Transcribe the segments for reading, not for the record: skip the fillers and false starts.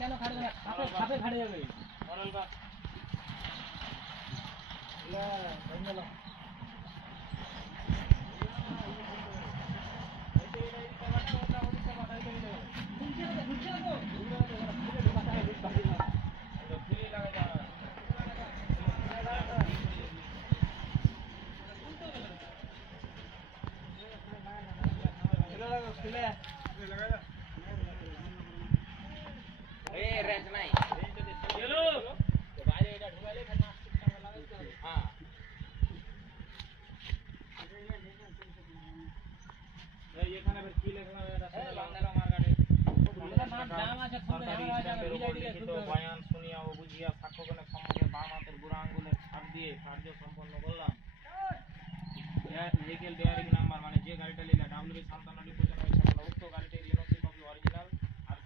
কেন খাড়ে যাবে খাপে খাড়ে যাবে মরল বা ইলা বন্ধ रेंज नहीं चलो तो भाई এটা ঢুকাইলে খালি মাছ টাকা লাগাইতে হবে হ্যাঁ এই এখানে বের কি লেখা আছে এটা বাংলা মার্কেটে নাম নাম আছে সরকারি স্ট্যাম্পের উপর লিখিত বয়ান শুনিয়া ও বুঝিয়া সাক্ষ্যগণের সম্মুখে বাম হাতের বুড়া আঙ্গুলে ছাপ দিয়ে কার্য সম্পন্ন করলাম লিগেল ডেয়ারিং নাম্বার মানে যে গাড়িটা নিলা ডব্লিউ 5795 উক্ত গাড়িটির এনওসি কপি অরিজিনাল আর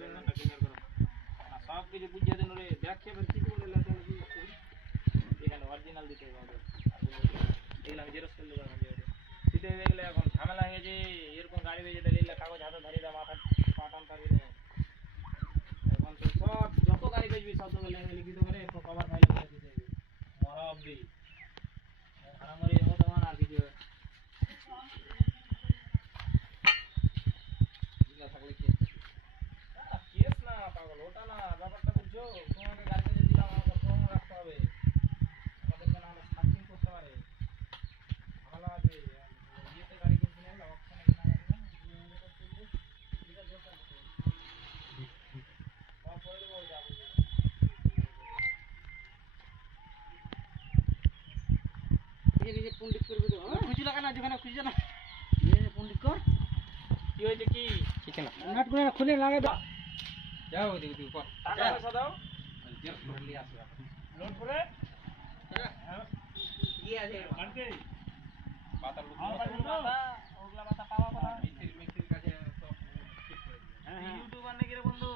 লেনদেনটা ক্লিয়ার করো না সব কিছু বুঝিয়ে দেন রে দেখে বের কি বলে লেখা আছে এখানে অরিজিনাল দিতে হবে এগুলা আমি জেরক্স করে দেব আমি সিধে হয়ে গেলে এখন ঝামেলা হয়ে যে এরকম গাড়ি বেজে দিলে কাগজ হাতে ধরে দাও মাথা পাটান পারবি না এখন তো সব যত গাড়ি বেজবি সব তো লিখিত করে কভার ফাইল করে দিতে হবে মরা অবধি হারামারি হতো না আর কিছু জিলা থাকলে কি কেস না পাগল ওটা না ব্যাপারটা বুঝছো তোমাকে গাড়ি বেজে দিলাম আমাকে ফোন রাখতে হবে আমাদের জন্য আমরা সার্চিং করতে পারে ভালো আছে ইয়েতে গাড়ি কিনতে নিলে অপশন এখানে আছে না এটা দরকার সব পরে দেবো যাবো নিজে পণ্ডিত করবে তো খুঁজি লাগা না যেখানে খুঁজি না নিজে পণ্ডিত কর কি হয়েছে কি ঠিক না নাট করে খুলে লাগা দাও যাও দিদি উপর টাকা পয়সা দাও জেরক্স করে নিয়ে আসো লোড করে হ্যাঁ কি আছে আনতে পাতা লোড পাতা ওগলা পাতা পাওয়া কথা মিস্ত্রির কাছে সব ঠিক করে দিও হ্যাঁ ইউটিউবার নাকি রে বন্ধু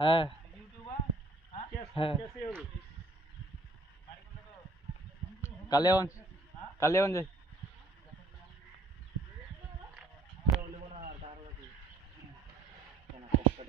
হ্যাঁ ইউটিউবার হ্যাঁ कैसे हो कल्याण कल्याण जाए लेबो ना तार लगी केना कट कर